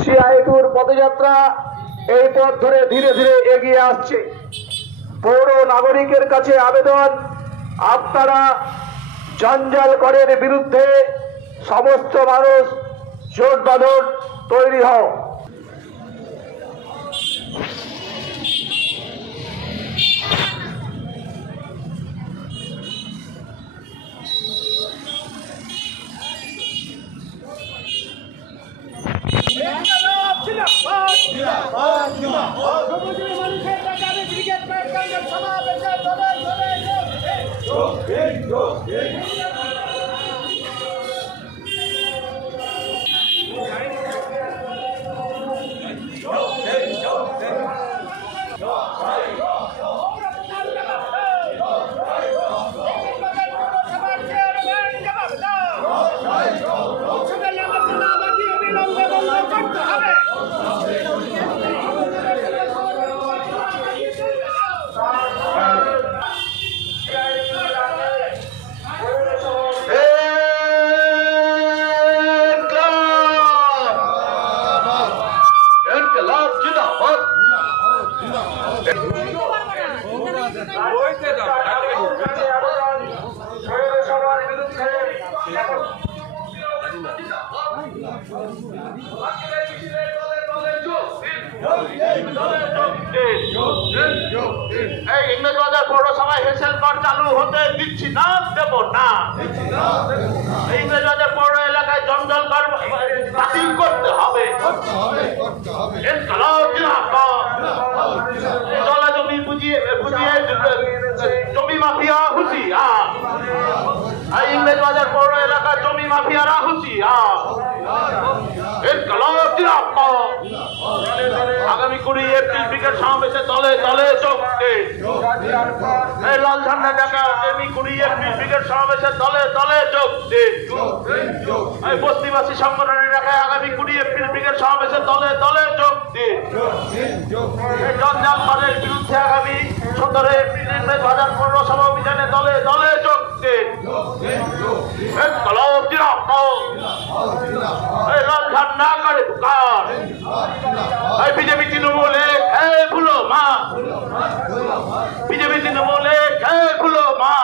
সিআইটির পদযাত্রা এই পথ ধরে ধীরে ধীরে এগিয়ে আসছে। পৌর নাগরিকের কাছে আবেদন, আপনারা জঞ্জাল করের বিরুদ্ধে সমস্ত মানুষ জোট বাঁধন তৈরি হও। ইংরেজবাজার পৌরসভায় হেসেল কর চালু হতে দিচ্ছি না, দেব না। ইংরেজবাজার পৌর এলাকায় জঞ্জাল কর বাতিল করতে হবে। জলা জমি বুঝিয়ে জমি মাফিয়া হুঁশিয়ার। ইংরেজবাজার পৌর এলাকার জমি মাফিয়ারা হুঁশিয়ার। আগামী 20 এপ্রিল ব্রিগেড সমাবেশে দলে দলে যোগ দিন। লাল ঝান্ডা ডাকা আগামী 20 এপ্রিল ব্রিগেড সমাবেশে দলে দলে যোগ দিন। বস্তিবাসী সংগঠনের এলাকায় আগামী 20 এপ্রিল ব্রিগেড সমাবেশে দলে দলে যোগ দিন। জঞ্জাল করের বিরুদ্ধে আগামী 17 এপ্রিল বাজার পৌরসভা অভিযানে দলে দলে যোগ দিন। লাল ঝান্ডা করে পুকার। বিজেপি তৃণমূলে ভুলো মা, বিজেপি তৃণমূলে ভুলো মা।